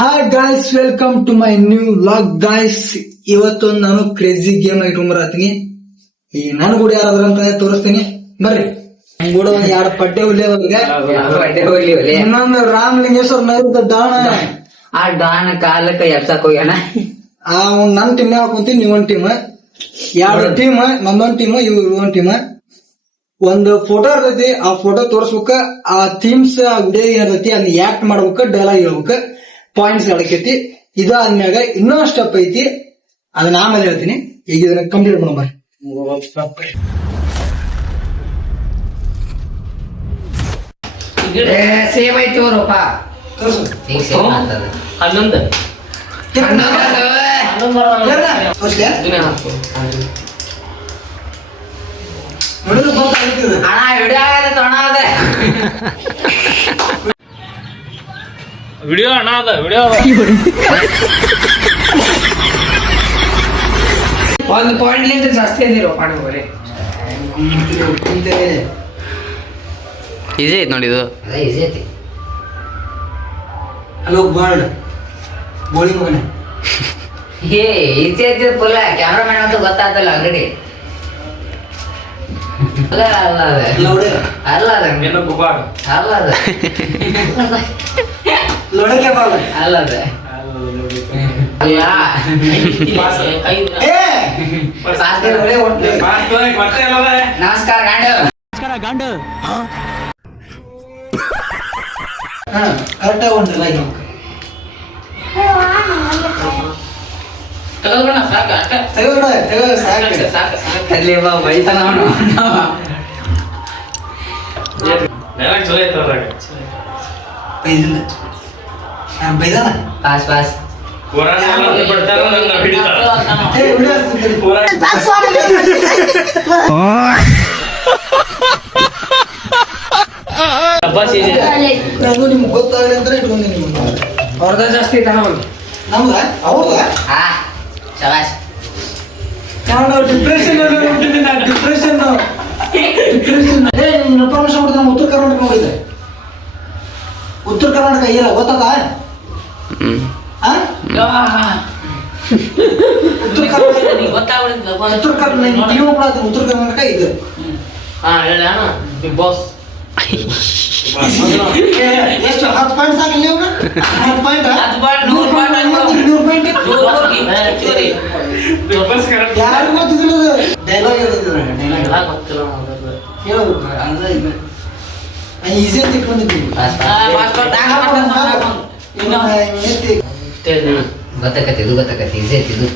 Hi guys, welcome to my new vlog guys. ಇವತ್ತೊಂದು ನಾನು crazy game ಇಟ್ಕೊಂಡ್ಬರತ್ತೀನಿ. ಈ ನನ್ ಕೂಡ ಯಾರಾದ್ರ ಅಂತ ತೋರಿಸ್ತೀನಿ, ಬರ್ರಿ. ನನ್ ಕೂಡ ಒಂದ್ 2 ಪಡ್ಡೆ ಹುಲಿ ಇನ್ನೊಂದು ರಾಮಲಿಂಗೇಶ್ವರ ನೈರುತ್ತ ಡಾಣ. ಆ ಡಾಣ ಕಾಲಕ್ಕ ಎಬ್ಸಕ್ ಹೋಗ್ಯಾನ. ಒಂದ್ ನನ್ ಟೀಮ್ ಹಾಕೊಂತೀನಿ, ನೀವೊಂದ್ ಟೀಮ್, 2 ಟೀಮ್, ನಂದೊಂದ್ ಟೀಮ್, ಇವ್ರು ಒಂದ್ ಟೀಮ್. ಒಂದು ಫೋಟೋ ಇರ್ತೈತಿ, ಆ ಫೋಟೋ ತೋರ್ಸ್ಬೇಕ, ಆ ಥೀಮ್ಸ್ ವಿಡಿಯೋ ಏನಿರ್ತೈತಿ ಅದನ್ನ ಆಕ್ಟ್ ಮಾಡ್ಬೇಕ, ಡೈಲಾಗ್ ಹೇಳ್ಬೇಕ, ಪಾಯಿಂಟ್ಸ್ ಹೇಳಕೈತಿ. ಇದಾದ್ಮ್ಯಾಗ ಇನ್ನೊಂದು ಸ್ಟೆಪ್ ಐತಿ, ಅದನ್ನ ಆಮೇಲೆ ಹೇಳ್ತೀನಿ. ಈಗ ಇದನ್ನ ಕಂಪ್ಲೀಟ್ ಮಾಡ್ಬಾರ. ಸೇವ್ ಐತಿ ಅವರಪ್ಪ. ಹನ್ನೊಂದು ವಿಡಿಯೋ ಅಣ್ಣ ಅದ ವಿಡಿಯೋ ಒಂದು ಪಾಯಿಂಟ್ ಜಾಸ್ತಿ ಅದಿರೋ ಪಾಂಡವರೇ. ಈಸಿ ಐತಿ ನೋಡಿ ಇದು. ಈಸಿ ಐತಿ. ಹಲೋ ಬರ್ಡ್ ಬೋಲಿಂಗ್ ಮಗನ. ಏ ಈಸಿ ಐತಿ ಫುಲ್. ಕ್ಯಾಮ್ರಾಮನ್ ಅಂತ ಗೊತ್ತಾಗ್ತಲ್ಲ ಆಲ್ರೆಡಿ. ಅಲ್ಲ ಅಲ್ಲ ಅಲ್ಲ ಅದ ಏನೋ ಗುಬಾರ ಅಲ್ಲ ಅದ ಲೋಡಕ್ಕೆ ಬಾಳ ಅಲ್ಲ ಅದ ಅಲ್ಲ. ನಮಸ್ಕಾರ ಗಾಂಡು. ಕರೆಕ್ಟಾಗಿ ಉಂಟಲ್ಲ ಈಗ ತಗೋಣ ಸಾಕ ಅಲ್ಲಿ ಬೈತಾನ ಅವನು. ನೆಲಕ್ಕೆ ಚಲೋ ಐತೆ ಅದ್ರಾಗ. ಬೈದಾನ ಪಾಸ್ ಪಾಸ್. ಪುರಾಣ ಬಿಡ್ತಾರ ನನ್ನ ಹಿಡಿತಾರ. ನಾನು ನಿಮ್ಗೆ ಗೊತ್ತಾಗಲಿ ಅಂತ ಇಟ್ಕೊಂಡಿ. ನಿಮ್ಗೆ ಅವ್ರದ ಜಾಸ್ತಿ ಐತ ನಮ್ದ ಅವ್ರದ ಹಾ ಶಬಾಷ್. ಡಿಪ್ರೆಷನ್ ಡಿಪ್ರೆಷನ್ ಇನ್ಫಾರ್ಮೇಶನ್ ಕೊಡ್ತಾರೆ. ನಮ್ಮ ಉತ್ತರ ಕರ್ನಾಟಕ ಹೋಗಿದ್ದೆ. ಉತ್ತರ ಕರ್ನಾಟಕ ಇಲ್ಲ ಗೊತ್ತದ? ಉತ್ತರ ಕರ್ನಾಟಕ ಉತ್ತರ ಕರ್ನಾಟಕ ಇದು. ಬಿಗ್ ಬಾಸ್ ಎಷ್ಟು 10 ಪಾಯಿಂಟ್ ಸಾಕಿಲ್ಲ ಇವಾಗ? 10 ಪಾಯಿಂಟ್ 100 ಪಾಯಿಂಟ್ ಯಾರು ಗೊತ್ತಿಲ್ಲ. ಡೈಲಾಗ್ ಇರ್ತದೆ, ಡೈಲಾಗ್ ಹೇಳೋದು ಈಸಿ ಅಂತ ಇಟ್ಕೊಂಡಿದ್ದೀವಿ. ಗೊತ್ತಾಕತಿ ಇದು, ಗೊತ್ತಾಕತಿ ಈಸಿ ಐತಿ ಇದು.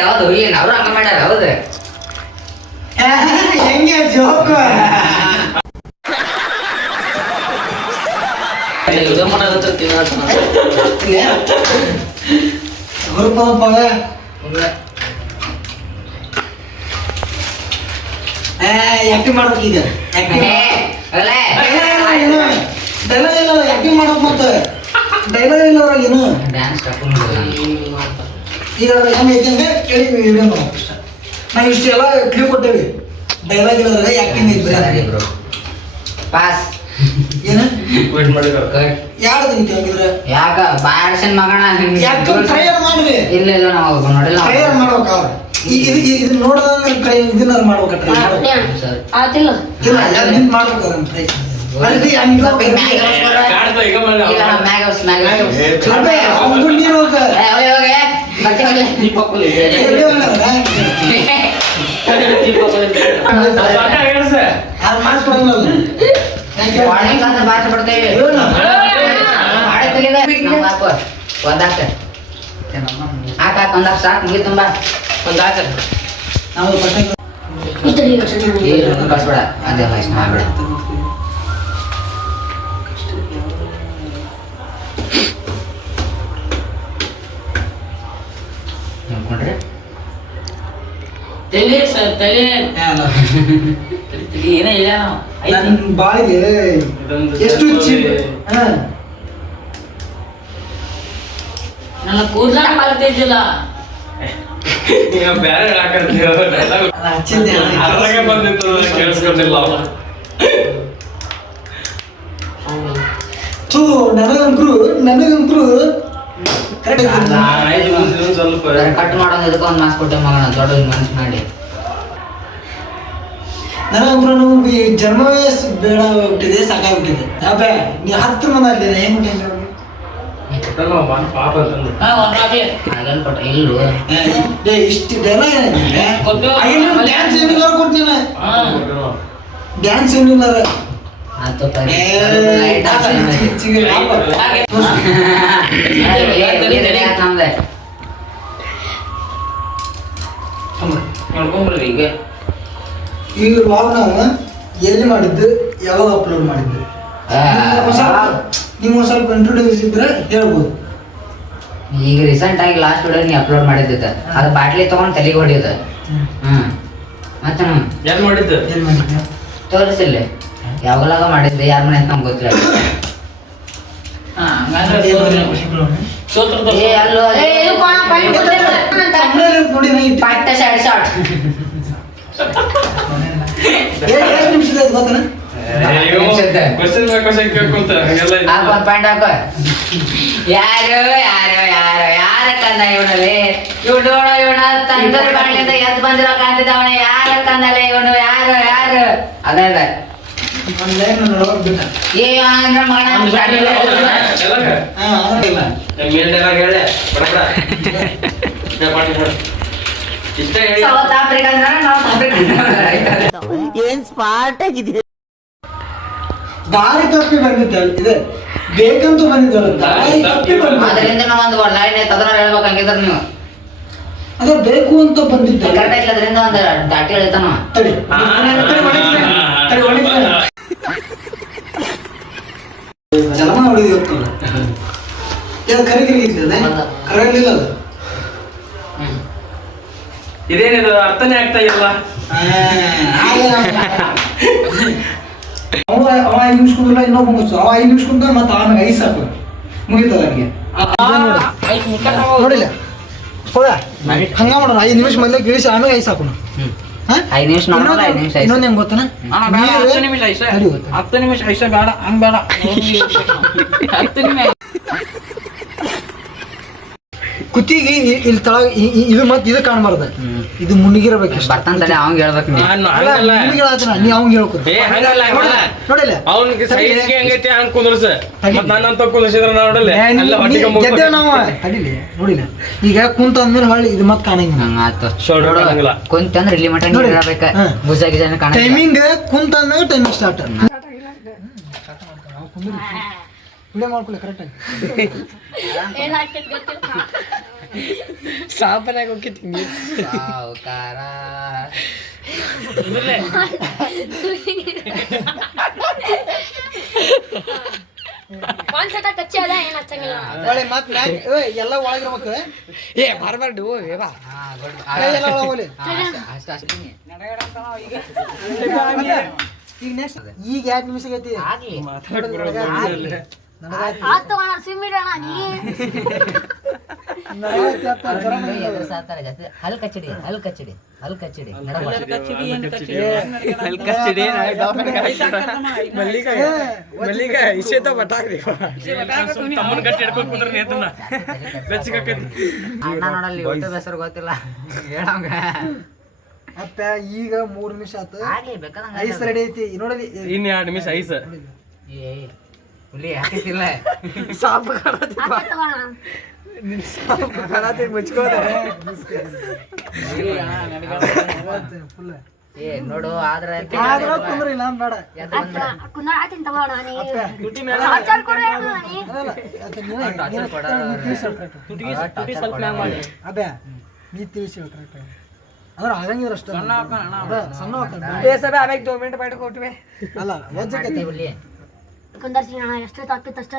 ಯಾವ್ದು ಏನು ಅವರು ಹಂಗ ಮಾಡ್ಯಾರ. ಹೌದು ಹೆಂಗೆ ಜೋಕ್ ಆಕ್ಟಿಂಗ್ ಮಾಡ್ಬೇಕು. ಈಗ ಡೈಲಾಗ್ ಇಲ್ಲ, ಆಕ್ಟಿಂಗ್ ಮಾಡ್ಬೇಕು. ಮತ್ತೆ ಡೈಲಾಗ್ ಇಲ್ಲ ಏನು ಡ್ಯಾನ್ಸ್ ಈಗ ಹೆಂಗೈತಿ ಅಂದ್ರೆ ಕೇಳಿ ವಿಡಿಯೋ ಮಾಡ್ಬೇಕು ಇಷ್ಟ. ನಾವು ಇಷ್ಟೆಲ್ಲ ಕ್ಲಿಪ್ ಕೊಟ್ಟೇವಿ. ಡೈಲಾಗ್ ಇಲ್ಲ, ಆಕ್ಟಿಂಗ್ ಐತಿ. Bro pass. ಏನು ಯಾರು ತಿಂತಿದ್ರೆ ಯಾಕ ಬಾಯರ್ಸನ್ ಮಗಣ ಯಾಕೆ ಟ್ರಯಲ್ ಮಾಡ್ರಿ. ಇಲ್ಲ ಇಲ್ಲ ನಾವು ನೋಡಿಲ್ಲ. ಟ್ರಯಲ್ ಮಾಡ್ಬೇಕ ಅವ್ರ. ಇದು ನೋಡ್ದಂಗ ಟ್ರೈ ಇದನ್ನ ಮಾಡ್ಬೇಕ. ಟ್ರೈ ಆತಿಲ್ಲ ಇಲ್ಲ ನಿಂತ ಮಾಡ್ಬೇಕು ಅದನ್ನ ಟ್ರೈ. ಅಲ್ಲಿ ಹಂಗಿಲ್ಲ ನೀರು ಹೋಗ ಭಾಷೆ ಬರ್ತೇವೆ. ಒಂದಾಕ ಹಾಕ ಒಂದಾಕ ಸಾಕು ಮುಗಿ ತುಂಬಾ ಒಂದಾಕ ನಾವು ಕಳ್ಸ್ಬೇಡ. ಅದೇ ಭಾಷೆ ಮಾಡ್ಬೇಡ. ನೋಡ್ಕೊಂಡ್ರೆ ತಲೆ ತಲೆ ಏನೇ ಇಲ್ಲ. ನನ್ನ ಬಾಳಿಗೆ ಎಷ್ಟು ನನ್ನ ಕೂದಲ ಕಲ್ತಿದ್ದಿಲ್ಲ ಈಗ ಬೇರೆ ಹೇಳಾಕತ್ತೀವಿ ಹಚ್ಚಿದ್ದೆ ಅದ್ರಾಗೆ ಬಂದಿತ್ತು ಕೇಳಿಸ್ಕೊಂಡಿಲ್ಲ ಥೂ ನನಗಂಕ್ರು ಕರೆಕ್ಟ್ ಸ್ವಲ್ಪ ಕಟ್ ಮಾಡೋದು ಇದಕ್ಕೆ ಒಂದು ಮಾಸ್ ಕೊಟ್ಟೆ ಮಗನ ದೊಡ್ಡ ಮನ್ಸು ಮಾಡಿ ನನಗಂಕ್ರು ನಮಗೆ ಜನ್ಮವೇ ಬೇಡ ಬಿಟ್ಟಿದೆ ಸಾಕಾಗ್ಬಿಟ್ಟಿದೆ ಅಬ್ಬೆ ನೀ 10 ಮಂದಿ ಅಲ್ಲಿ ಏನ್ ಪಾಪ ಅಂತಂದು ಅದನ್ನು ಕೊಟ್ಟ ಇಲ್ಲು ಇಷ್ಟು ಡೈಲಾಗ್ ಡ್ಯಾನ್ಸ್ ಏನಿಲ್ಲ ಕೊಟ್ಟಿನ ಡ್ಯಾನ್ಸ್ ಏನಿಲ್ಲ ಆಯ್ತು ನಮ್ದೆ ನೋಡ್ಕೊಂಡ್ರಿ ಈಗ ಈಗ ವ್ಲಾಗ್ ನಾವು ಎಲ್ಲಿ ಮಾಡಿದ್ದು ಯಾವಾಗ ಅಪ್ಲೋಡ್ ಮಾಡಿದ್ದು ನೀವು ಸ್ವಲ್ಪ ಇಂಟ್ರೊಡ್ಯೂಸ್ ಇದ್ರೆ ಹೇಳ್ಬೋದು ಈಗ ರೀಸೆಂಟ್ ಆಗಿ ಲಾಸ್ಟ್ ವಿಡಿಯೋ ನೀ ಅಪ್ಲೋಡ್ ಮಾಡಿದ್ದ ಅದು ಬಾಟ್ಲಿ ತಗೊಂಡ್ ತಲೆಗೆ ಹೊಡಿಯೋದು ಮತ್ತೆ ಏನ್ ಮಾಡಿದ್ದು ಏನ್ ಮಾಡಿದ್ದೆ ತೋರಿಸಿಲ್ಲ ಯಾವಾಗಲಾಗ ಮಾಡಿದ್ದೆ ಯಾರ ಮನೆ ಅಂತ ನಮ್ಗೆ ಗೊತ್ತಿಲ್ಲ ಏ ಅಲ್ಲೋ ನೋಡಿ ನಾ ಪಾಠ ಶಾರ್ಟ್ ಶಾರ್ಟ್ ಎಷ್ಟು ನಿಮಿಷದ ಗೊತ್ತನ ಕ್ವಶನ್ ಕೇಳ್ಕೊಂತ ಹಂಗೆಲ್ಲ ಹಾಕೋ ಒಂದು ಪ್ಯಾಂಟ್ ಹಾಕೋ ಯಾರ ಕಂದ ಇವನಲ್ಲಿ ಇವ್ ನೋಡೋ ಇವನ ತಂದೂರಿ ಬಾಣ್ಲಿಂದ ಎದ್ದು ಬಂದಿರೋ ಕಾಣ್ತಿದ್ದವನ ಯಾರ ಕಂದಲ್ಲ ಇವನು ಯಾರು ಅದೇ ಒಂದು ಲೈನ್ ನೋಡೋದು ಬಿಟ್ಟ ಏ ಅಂದ್ರೆ ಮಗನ ಹೇಳೆ ಇಷ್ಟ ಹೇಳಿ ಸೌತ್ ಆಫ್ರಿಕಾ ಅಂದ್ರೆ ನಾವು ಆಫ್ರಿಕಾ ಏನ್ ಸ್ಮಾರ್ಟ್ ಆಗಿದೆ. ದಾರಿ ತಪ್ಪಿ ಬಂದಿದ್ದ ಇದೆ ಬೇಕಂತೂ ಬಂದಿದ್ದಲ್ಲ ದಾರಿ ತಪ್ಪಿ ಬಂದ ಅದರಿಂದ ನಾವು ಒಂದು ಲೈನ್ ಐತೆ ಅದನ್ನ ಹೇಳ್ಬೇಕು ಹಂಗಿದ್ರೆ ನೀವು ಅದ ಬೇಕು ಅಂತ ಬಂದಿದ್ದ ಕರೆಕ್ಟ್ ಐತಿ ಅದರಿಂದ ಒಂದು ದಾಟಿ ಹೇಳ್ತಾನ ತಡಿ ಜಲಮ ಹೊಡಿದಿ ಹೋಗ್ತಲ್ಲ ಯಾರು ಕರಿಗಿರಿಗಿಲ್ಲ ಕರಗಲಿಲ್ಲ ಅದು ಇದೇನಿದು ಅರ್ಥನೇ ಆಗ್ತಾ ಇಲ್ಲ ಅವ 5 ನಿಮಿಷ ಕುಂದ್ರಲ್ಲ ಇನ್ನೊಬ್ಬ ಮುಚ್ಚು ಅವ 5 ನಿಮಿಷ ಕುಂತ ಮತ್ತೆ ಆಮೇಲೆ 5 ಸಾಕು ಮುಗಿತದ ನನಗೆ ನೋಡಿಲ್ಲ ಹೌದಾ ಹಂಗ ಮಾಡೋಣ 5 ನಿಮಿಷ ಮೊದಲೇ ಗಿಳಿಸಿ ಆಮೇಲೆ 5 ಸಾಕು 5 ನಿಮಿಷ ನೋಡೋಣ 5 ನಿಮಿಷ ಇನ್ನೊಂದು ಹೆಂಗ್ ಗೊತ್ತನ 10 ನಿಮಿಷ ಐಸ ಬೇಡ ಹಂಗ್ ಬೇಡ 10 ನಿಮಿಷ ಕುತ್ತಿಗೆ ಇಲ್ಲಿ ತಳ ಇದು ಮತ್ತೆ ಇದು ಕಾಣಬಾರ್ದ ಇದು ಮುನ್ನಿಗಿರಬೇಕು ಬರ್ತಾನ ತಡೆ ಅವಂಗ ಹೇಳ್ಬೇಕು ನೀ ನೀ ಅವಂಗ ಹೇಳ್ಕೊ ನೋಡಿಲ್ಲ ಅವ್ನಿಗೆ ಸೈಜ್ಗೆ ಹೆಂಗೈತಿ ಹಂಗ್ ಕುಂದ್ರಸ ಮತ್ ನನ್ನಂತ ಕುಂದ್ರಸಿದ್ರ ನೋಡಲ್ಲ ಎಲ್ಲ ಹೊಟ್ಟಿಗೆ ಗೆದ್ದೆ ನಾವು ತಡಿಲಿ ನೋಡಿಲ್ಲ ಈಗ ಕುಂತ ಅಂದ್ಮೇಲೆ ಹೊಳ್ಳಿ ಇದು ಮತ್ತೆ ಕಾಣಂಗಿಲ್ಲ ಹಂಗ ಆಯ್ತು ಶೋಲ್ಡರ್ ಕಾಣಂಗಿಲ್ಲ ಕುಂತಂದ್ರೆ ಇಲ್ಲಿ ಮಟ ಇರಬೇಕ ಭುಜ ಗಿಜ ಕಾಣ ಟೈಮಿಂಗ್ ಕುಂತ ಅಂದ್ಮೇಲೆ ಟೈಮಿಂಗ್ ಸ್ಟಾರ್ಟ್ ವಿಡಿಯೋ ಮಾಡ್ಕೊಳ್ಳಿ ಕರೆಕ್ಟ್ ಆಗಿ ಸಾಂಬಾರಾಗ ಹೋಗಿದ್ದೀನಿ ಸಾವುಕಾರ ಒಂದ್ಸತ ಕಚ್ಚಿ ಅದ ಏನ್ ಹಚ್ಚಂಗಿಲ್ಲ ಒಳ್ಳೆ ಮತ್ ಎಲ್ಲ ಒಳಗಿರ್ಬೇಕು ಏ ಬಾರ್ಬಾರ್ದು ಏ ಬಾ ಎಲ್ಲ ಒಳಗೋಲಿ ಅಷ್ಟೇ ಈಗ ನೆಕ್ಸ್ಟ್ ಈಗ 2 ನಿಮಿಷ ಆಗೈತಿ ಆಗ್ಲಿ ಆತು ಅಣ್ಣ ಸಿಮ್ಮಿಡಣ ನೀ ಎದುರು ಸಾತಾರೆ ಜಾಸ್ತಿ ಹಲ್ ಕಚ್ಚಡಿ ತಮ್ಮನ ಗಟ್ಟಿ ಹಿಡ್ಕೊಂಡ್ ಕುಂದ್ರ ನೇತನ ಬೆಚ್ಚಗಾಕೈತಿ ಅಣ್ಣ ನೋಡಲ್ಲಿ ಊಟ ಹೆಸರು ಗೊತ್ತಿಲ್ಲ ಹೇಳಂಗ ಅಪ್ಪ ಈಗ 3 ನಿಮಿಷ ಆತು ಆಗ್ಲಿ ಬೇಕಾದಂಗ ಐಸ್ ರೆಡಿ ಐತಿ ನೋಡಲಿ ಇನ್ 2 ನಿಮಿಷ ಐಸ ಏ ಹುಲಿ ಹಾಕಿತಿಲ್ಲ ಸಾಂಬ ಕಾಣತಿ ಸಾಂಬ ಕಾಣತಿ ಮುಚ್ಕೋದೆ ಫುಲ್ ಏ ನೋಡು ಆದ್ರೆ ಆದ್ರ ಕುಂದ್ರಿ ಇಲ್ಲ ಬೇಡ ಕುಂದ್ರ ಆತಿನ್ ತಗೋಣ ನೀ ತುಟಿ ಮೇಲೆ ಆಚಾರ ಕೊಡು ನೀ ಅದಲ್ಲ ತುಟಿ ಸ್ವಲ್ಪ ಮ್ಯಾಗ ಮಾಡಿ ಅದೇ ನೀ ತಿಳಿಸಿ ಕರೆಕ್ಟ್ ಅಂದ್ರೆ ಆಗಂಗಿಲ್ಲ ಅಷ್ಟ ಸಣ್ಣ ಆಮೇಲೆ 2 ಮಿನಿಟ್ ಬೈಟ್ ಕೊಟ್ವೆ ಅಲ್ಲ ವಜ್ಜಕೈತಿ ಹುಲಿ ಕುಂದರ್ಸಿ ಅಣ್ಣ ಎಷ್ಟು ತಾಕಿತ್ತು ಅಷ್ಟೇ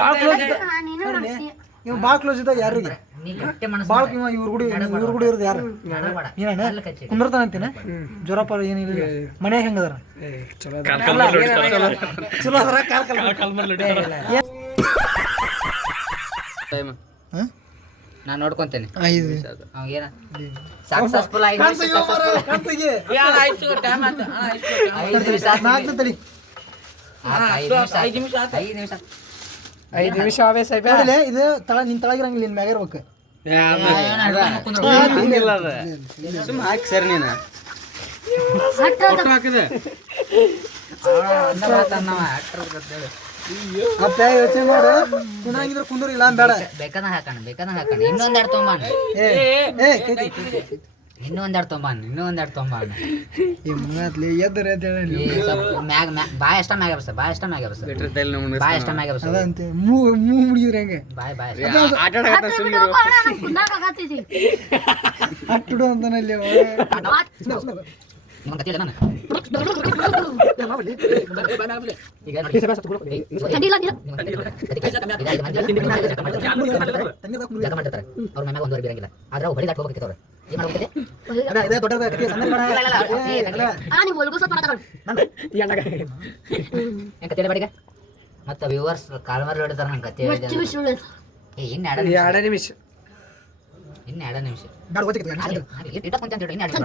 ಬಾಳ್ ಕ್ಲೋಸ್ ನೀನು ಮಾಡ್ತಿ ಇವ್ ಬಾಳ್ ಕ್ಲೋಸ್ ಇದ್ದ ಯಾರಿಗೆ ನೀ ಗಟ್ಟಿ ಮನಸ್ಸು ಬಾಳ್ ಇವ್ರ ಗುಡಿ ಇರೋದು ಯಾರು ನೀನ ಕುಂದರ್ತಾನಂತೀನ ಜ್ವರ ಪಾರ ಏನಿಲ್ಲ ಮನ್ಯಾಗ ಹೆಂಗದಾರ ಚಲೋ ಅದಾರ ಕಾಲ್ ಹಾ? ನಾನ್ ನೋಡ್ಕೊಂತೇನೆ 5 ನಿಮಿಷ ಅವಾಗೇನ ಸಕ್ಸಸ್ಫುಲ್ 5 ನಿಮಿಷ 5 ನಿಮಿಷ ಅವೇ ಸೈಬ ನೋಡಿಲೆ, ಇದು ತಳ ನಿನ್ ತಳಗಿರಂಗಿಲ್ಲ ನಿನ್ ಮ್ಯಾಗ ಇರ್ಬೇಕು. ಹಾಕಿ ಸರ್ ನೀನು ಹಾಕಿದೆ ಮತ್ತೆ ಯೋಚನೆ ಮಾಡು, ಕುಂದ್ರಂಗಿದ್ರೆ ಕುಂದ್ರ, ಇಲ್ಲ ಬೇಡ. ಬೇಕಾದ ಹಾಕೋಣ ಇನ್ನೊಂದೆರಡು ತೊಂಬಾನ ಇನ್ನೊಂದೆರಡು ತೊಂಬಾನ ಎದ್ದರ ಅಂತ ಹೇಳಿ ಮ್ಯಾಗ ಬಾಯ್ ಅಷ್ಟ ಮ್ಯಾಗ ಬರ್ಸ ಬಾಯ್ ಅಷ್ಟ ಮ್ಯಾಗ ಬರ್ಸ ಅದಂತೆ ಮೂ ಮುಡಿದ್ರೆ ಹೆಂಗೆ ಬಾಯ್ ಆಟ ಆಡಕತ್ತ ಸುಮ್ಮನೆ ಅಟ್ಟಿಡು ಅಂತಾನಲ್ಲಿ ನಿಮ್ಗೆ ಗೊತ್ತಿಲ್ಲ ನಾನು ಈಗ ಮಾಡ್ತಾರೆ ಅವ್ರ ಮನ್ಯಾಗ ಒಂದುವರೆ ಬೀರಂಗಿಲ್ಲ ಆದ್ರೆ ಅವು ಹೊಡಿದಾಟ್ ಹೋಗ್ಬೇಕಿತ್ತು ಅವ್ರು ಏನ್ ಮಾಡ್ಬೇಕಿದೆ ಏನ್ ಕತೆ ಬಡಿಗ ಮತ್ತೆ ವ್ಯೂವರ್ಸ್ ಕಾಲ್ಮರ್ ಹೊಡಿತಾರ ನಂಗೆ ಕತೆ ಇನ್ನು 2 ನಿಮಿಷ ಇಟ್ಟ ಕುಂತ ಅಂತ ಹೇಳಿ ಇನ್ನು 2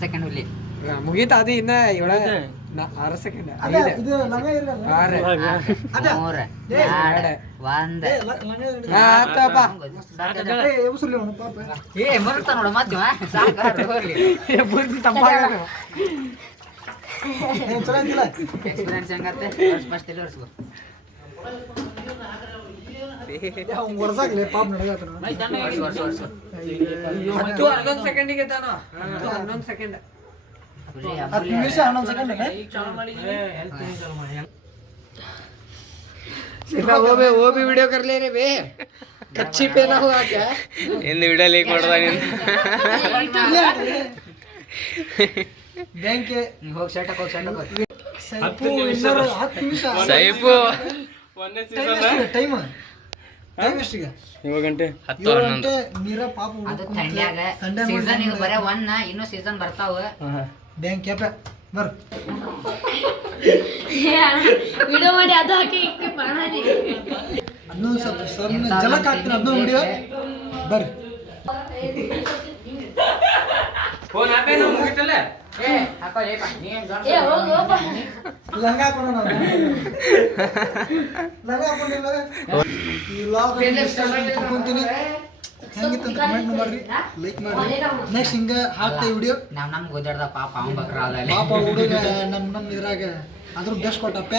ಸೆಕೆಂಡ್ ಇಲ್ಲಿ ಮುಗೀತ ಅದು ಇನ್ನ 6 ಸೆಕೆಂಡ್ 3 2 1 ಮರುತ್ತ ನೋಡು ಮತ್ತೆ ಸಾಕು ಹೋಗ್ಲಿ ಎಕ್ಸ್ಪೀರಿಯನ್ಸ್ ಹೆಂಗತ್ತೆ ಫಸ್ಟ್ ಇಲ್ಲಿ ವರ್ಷ ಪಾಪ ಹನ್ನೊಂದು ಸೆಕೆಂಡಿಗೆ ತಾನು 11 ಸೆಕೆಂಡ್ 10 ನಿಮಿಷ 11 ಸೆಕೆಂಡ್ वो भी वीडियो कर ले रे बे कच्ची पे ना हुआ क्या ಎಂದು ವಿಡಿಯೋ ಲೀಕ್ ಮಾಡ್ದ ನೀನು ಬ್ಯಾಂಕ್ ಹೋಗಿ ಶರ್ಟ್ ಹಾಕೋ ಸೈಫು ಟೈಮ್ ಎಷ್ಟಿಗೆ 7 ಗಂಟೆ 10 11 ನೀರ ಪಾಪ ಅದು ಥಂಡ್ಯಾಗ ಸೀಸನ್ ಈಗ ಬರೇ 1 ಇನ್ನೂ ಸೀಸನ್ ಬರ್ತಾವ ಬ್ಯಾಂಕ್ ಕ್ಯಾಪ ಬರ್ ವಿಡಿಯೋ ಮಾಡಿ ಅದು ಹಾಕಿ ಮಾಡಿ ಅದನ್ನು ಸ್ವಲ್ಪ ಜಲಕ್ ಹಾಕ್ತೀನಿ ಅದನ್ನು ವಿಡಿಯೋ ಬರ್ರಿ ಫೋನ್ ಹಾಕೇ ನಾವು ಮುಗಿತಲ್ಲ ಹಾಕೋ ಲೇಪ ನೀನ್ ಲಂಗ ಹಾಕೋಣ ನಾವು ಲಂಗ ಹಾಕೊಂಡಿಲ್ಲ ಈ ಲಾಗ್ ಹಾಕೊಂತೀನಿ ಹೆಂಗಿತ್ತು ಅಂತ ಕಮೆಂಟ್ ಮಾಡ್ರಿ ಲೈಕ್ ಮಾಡ್ರಿ ನೆಕ್ಸ್ಟ್ ಹಿಂಗ ಹಾಕ್ತೇವೆ ವಿಡಿಯೋ ನಮ್ ಗುದ್ದಾಡ್ದ ಪಾಪ ಅವ್ನ್ ಬಕ್ರ ಪಾಪ ಹುಡುಗ ನಮ್ ಇದ್ರಾಗ ಅದ್ರ ಬೆಸ್ಟ್ ಕೊಟ್ಟಪ್ಪ